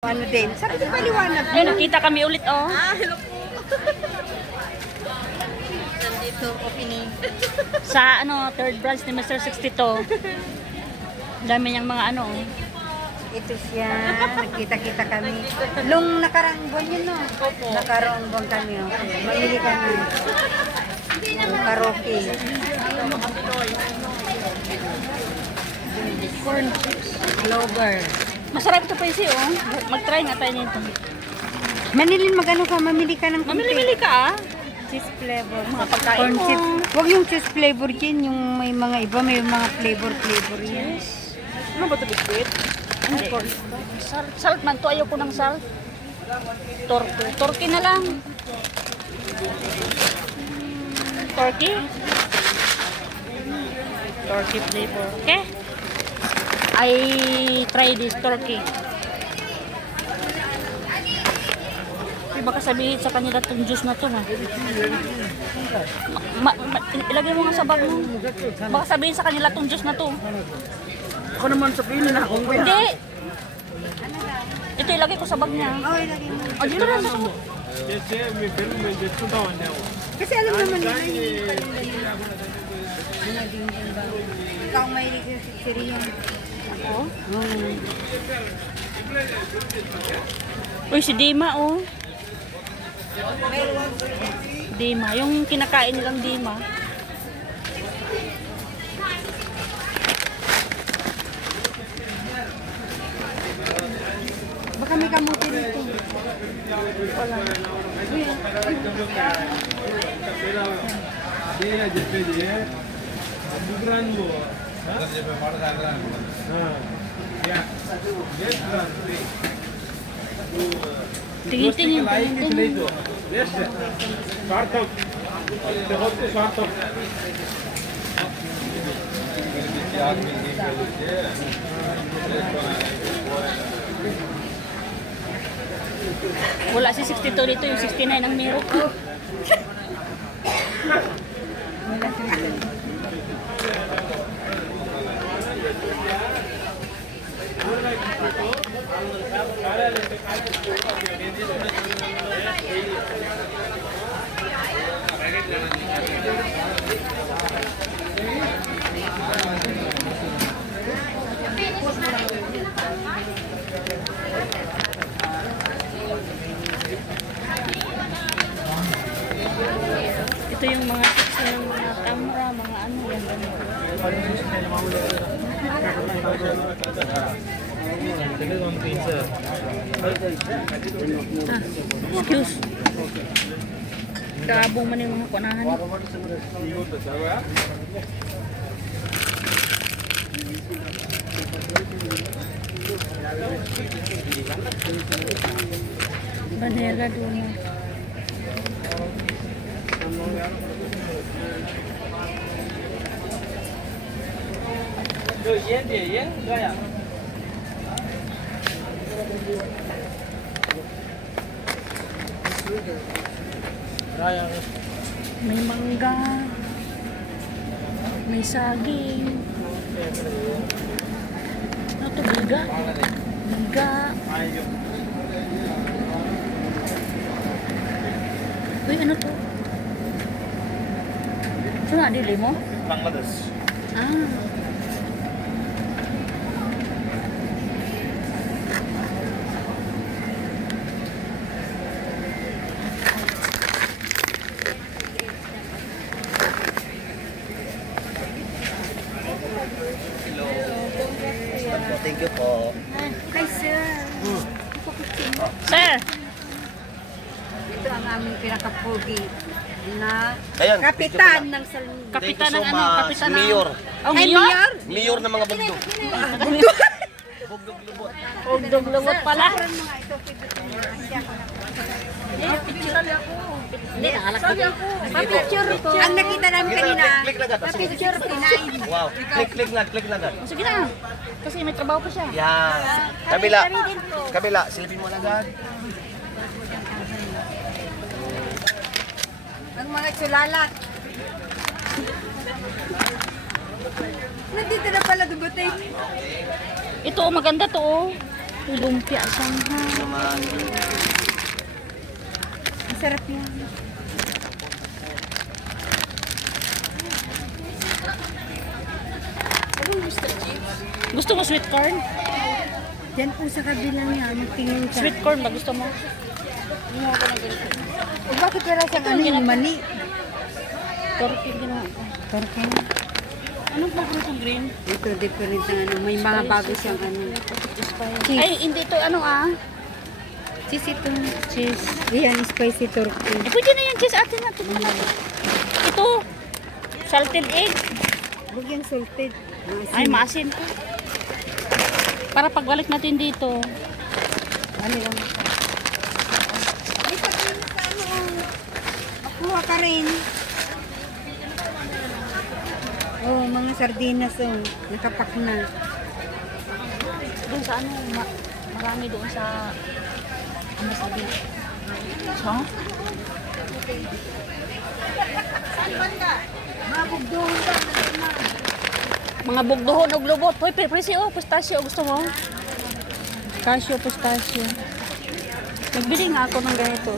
Ano din? Sarap yung paliwanag. Ay, nakita kami ulit, oh. Hello po. Nandito, opening. Sa, third branch ni Mr. 62. Dami niyang mga oh. Ito siya. Nagkita-kita kami. Nung nakaraang buwan yun, no? Opo. Nakaraang buwan kami, okay. Mamili kami. Yung karaoke. Corn chips. Clover. Masarap ito pa isi, oh. Mag-try nga tayo nito. Manilin, magano ka? Mamili ka ng Mamili-mili ka, ah. cheese flavor. Mga pagkain Corn mo. chips. Huwag yung cheese flavor din. Yung may mga iba, may mga flavor yan. Ano ba ito, biscuit? Hindi. Salt man to. Ayoko ng salt. Torque na lang. Torque flavor. Okay? I try this turkey. Baka sabihin sa kanila itong juice na ito, ha? Ilagay mo nga sa bag mo. Baka sabihin sa kanila itong juice na ito. Ako naman sabihin na ako. Hindi. Ito ilagay ko sa bag niya. Oh, ilagay mo. Oh, dito lang sa bag. Kasi alam naman nila yung ikaw may siriyan. Oh. Uy, si Dima, oh. Dima. Yung kinakain nilang Dima. Baka may kamuti dito. Wala. Tingin-tingin. Wala si 62 dito, yung 69 ang meron. Ito yung mga tips ng mga camera, mga yan. Excuse. Kaabong man yung mga kunahan. Banera doon. May mangga, may saging. Ano to, biga? Biga. Uy, ano to? Ito na, dili mo? Bangladesh. Ah. Thank you po. Hi, sir. Sir! Ito ang aming pinakapugi na Ayan, kapitan ng Salmi. Kapitan ng Thank you so ano? much, Kapitan ng... Mayor. Oh, Ay, mayor? Mayor? Mayor ng mga bugdog. Ugdog-lubot pala. Sakuran mo nga ito. Pibutin mo. Kasi ako na. Hindi, nakalakot. Pa-picture ko. Ang nakita namin kanina, Click na agad. pa-picture pinain. Wow. Click na agad. Sige na. Kasi may trabaho pa siya. Yan. Kabila. Kabila. Silipin mo na agad. Ang mga sulalat. Nandito na pala dumating. Ito, maganda to. Oh. Lumpia Shanghai. Ang sarap yan. Gusto mo sweet corn? Diyan po sa kabila niya, magtingin ka. Sweet corn ba gusto mo? Hindi ako na ganito. O bakit wala siyang ano yung mani? Turkey ginawa ko. Torke. Anong paborito kong green? Ito, different na ano. May mga bago siyang ano. Cheese. Ay, hindi ito. Ano Cheese ito. Cheese. Yan, spicy turkey. Eh, pwede na yung cheese atin natin. Ito. Salted egg. Huwag yung salted. Ay, maasin to. Para pagbalik natin dito. Ano lang. Ay, pagkain sa ano. Makuha ka rin. Oh, mga sardinas oh. Nakapak na. Doon sa ano, marami doon sa ano sabi? So? Mga bugdohon og lubot. Hoy, presyo, pistachio gusto mo? Casio, pistachio. Nagbili nga ako ng ganito.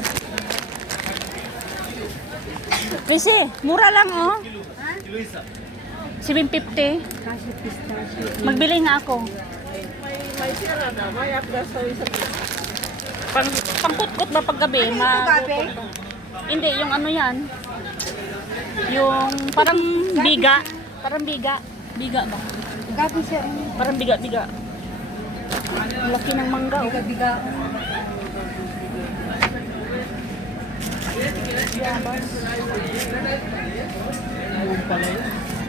Presi, mura lang oh. 750. Kasi pistachio. Magbili nga ako. Pangkutkot ba paggabi? gabi? Hindi, yung ano yan. Yung parang biga. Parang biga. Biga ba? Gabi siya. Parang biga-biga. Laki ng mangga. Oh. Biga-biga.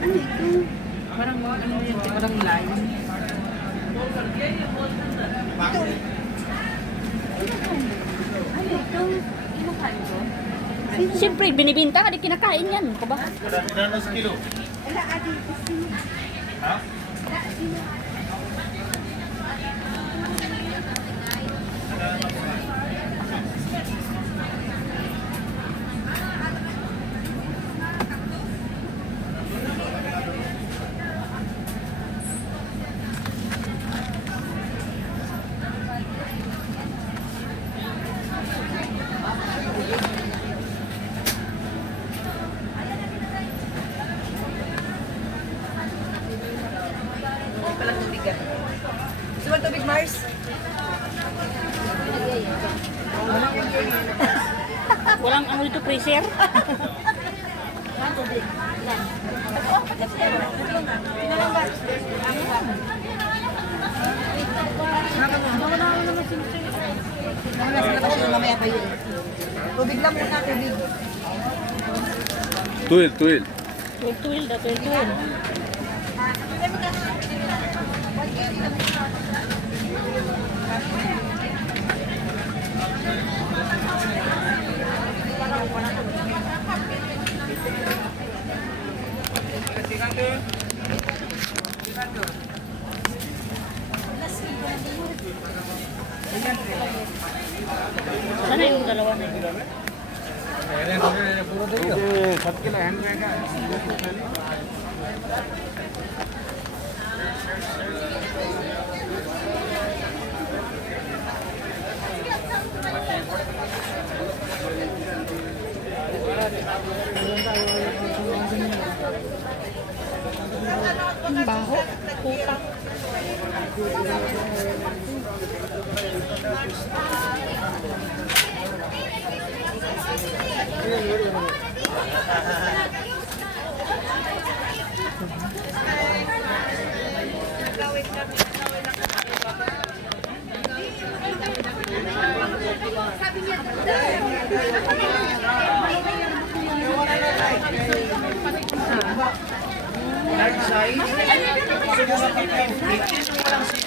Ano ito? Parang ano yan? Parang lime. Ano ito? Kinakain ko? Siyempre, binibinta ka, di kinakain yan. Ko ba? Wala, adi. Ha? Palang tubig ah. Gusto mo tubig, Mars? Walang ano dito, freezer? Mamaya pa yun. Tubig lang muna, tubig. Tuil, tuil. Tuil-tuil da, tuil-tuil. Sana yung dalawa na yun. Baho. Putak.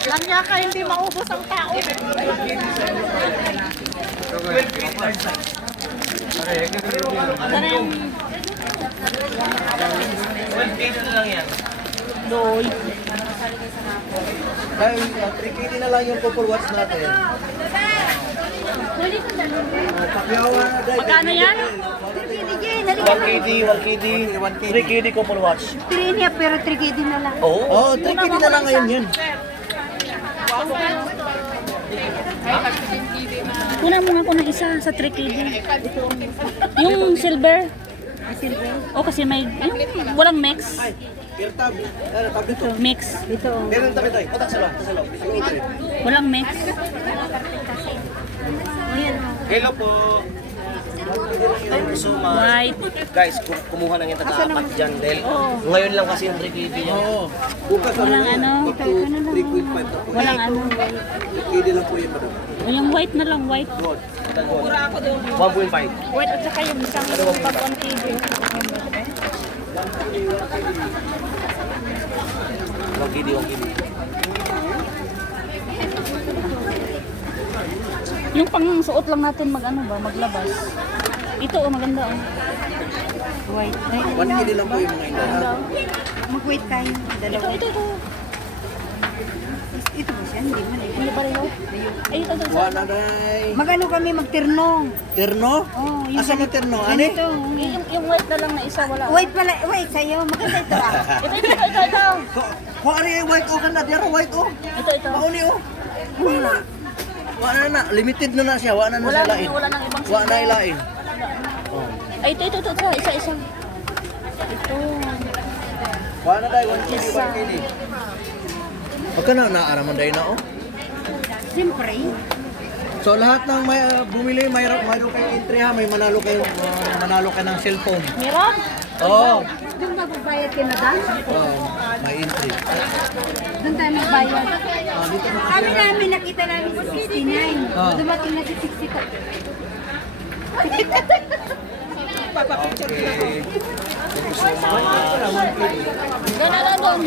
Langya ka, hindi maubos ang tao. Sana yung... Doy. Dahil 3KD na lang yung Popol Watch natin. Pakyawa na dahil. Magkano yan? 1KD, 1KD, 3KD Popol Watch. 3 niya, pero 3KD na lang. Oo, 3KD na lang ngayon yan. Kunan mo nga ako ng isa sa 3KD. Yung silver. Silver. O kasi may, yung walang mix. Mix. Dito. Meron tabi tayo. Patak sa lang. Walang mix. Hello po. Thank you so much. White. Guys, kumuha na yung taga-apat dyan dahil Oo. ngayon lang kasi yung 3KD niya. Walang ano. Walang ano. Yung white na lang, white. Mura ako doon. 1.5. White at saka yung isang pag 1KD. 1KD, 1KD. Yung pang suot lang natin mag ano ba, maglabas. Ito oh, maganda oh. White. Ay, 1KD lang po yung mga inday. Maganda oh. mag-wait tayo. Dalawa. Ito. Ito ba siya? Hindi man. Hindi pa rin oh. Ay, ito. Wala day. Mag-ano kami, mag-tirno. Terno? Oh, yung Asa mo terno? Ano? Ganito. Yung white na lang na isa, wala. Wait pala, wait sa'yo. Maganda ito ah. Ito. Kung ano yung white o ka na, diyan white o. Ito. Mauni o. Wala. Wala na. Limited na siya. Wala na Wala siya lain. nang ibang Wala na silver. ilain. Ay, ito. Isa. Ito. Wala na day. 1KD. Pagka na, naaraman day na o. Siyempre. So lahat ng may bumili, mayroon kayong entry ha, may manalo kayo ng cellphone. Meron? Oo. Doon magbabayad kayo na dan? May entry. Doon tayo magbayad. Dito na Kami namin, nakita namin sa 69. Ah. Dumating na sa 60 ka. Gana lang doon.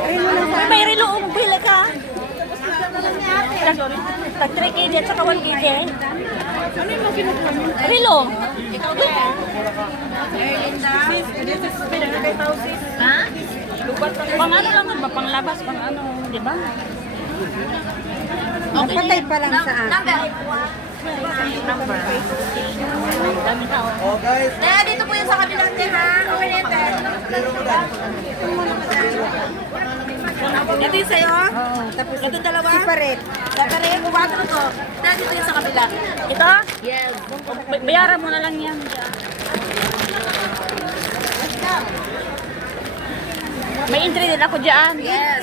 Uy, may relo, bili ka. Tag 3KD at saka 1KD. Relo. Ha? Pang ano lang ba? Pang labas, pang ano, di ba? Napatay pa lang sa akin. Dami tao. Oh guys, Kaya dito po yung sa kabilang din ha. Okay na ito. Dito yung sa'yo. Oo, tapos Ito dalawa. separate. Separate. 4 to. Dahil dito yung sa kabila. Ito? Yes. Bayaran mo na lang yan. May entry din ako dyan. Yes.